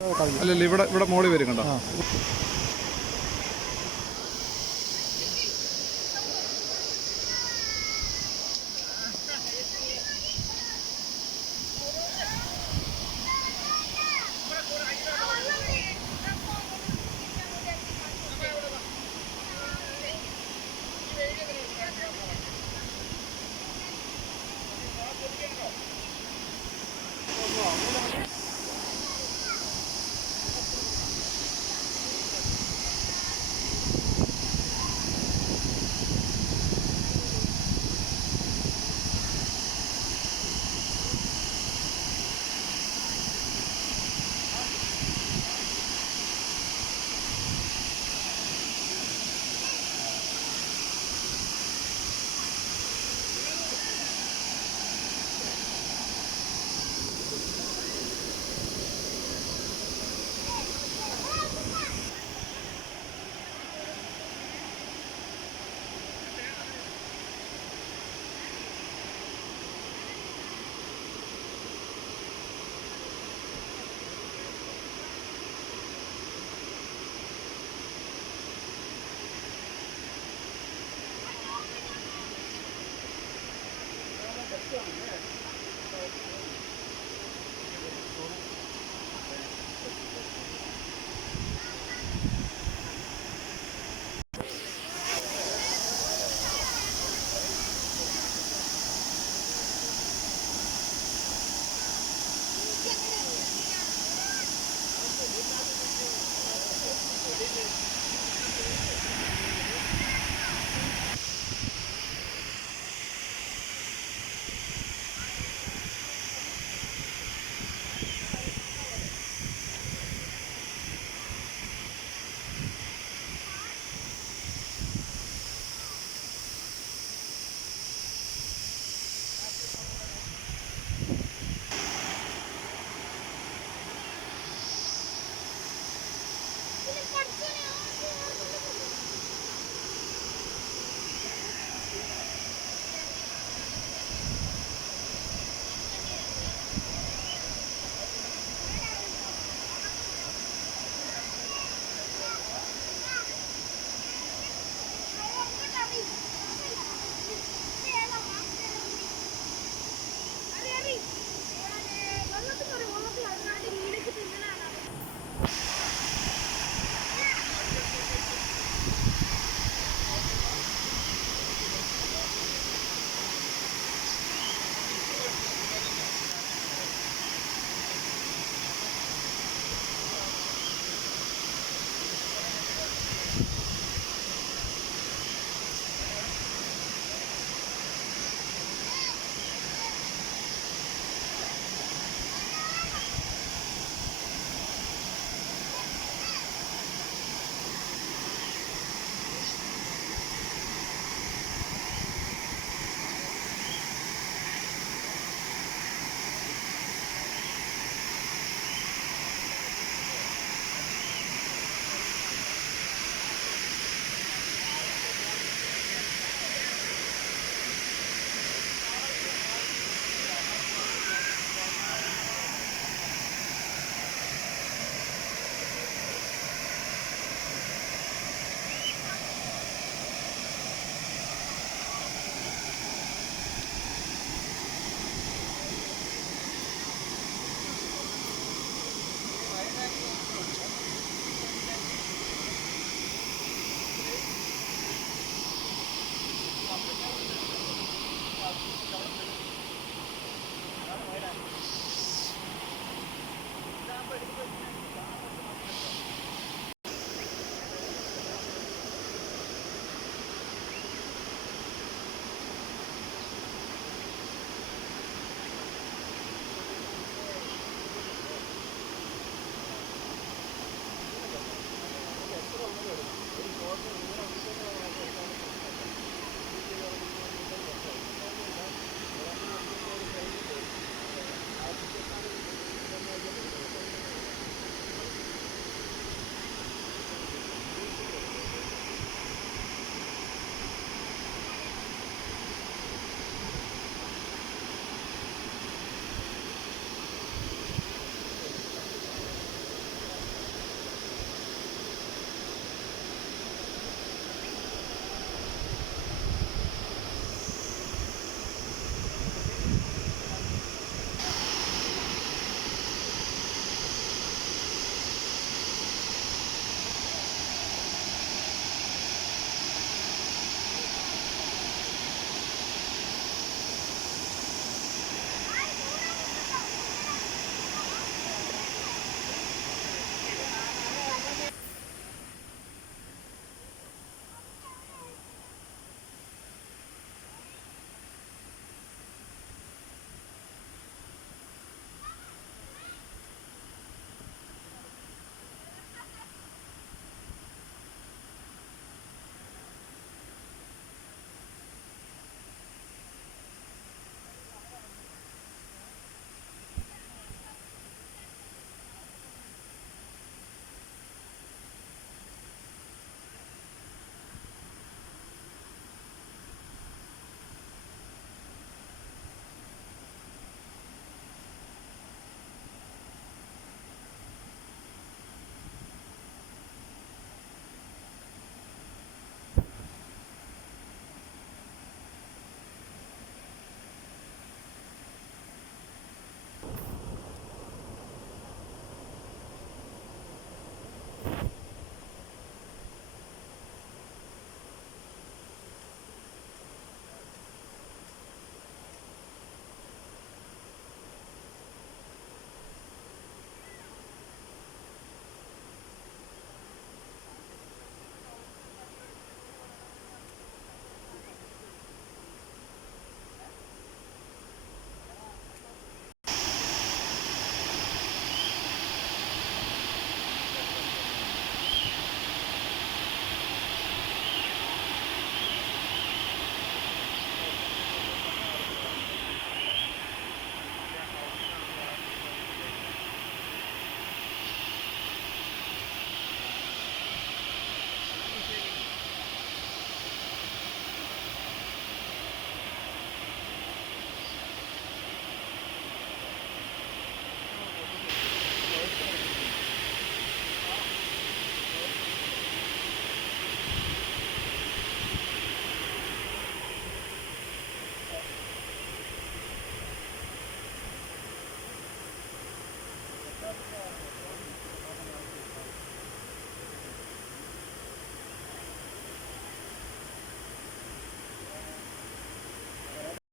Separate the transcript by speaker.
Speaker 1: അല്ലല്ല ഇവിടെ ഇവിടെ മോളി വരും കണ്ടോ?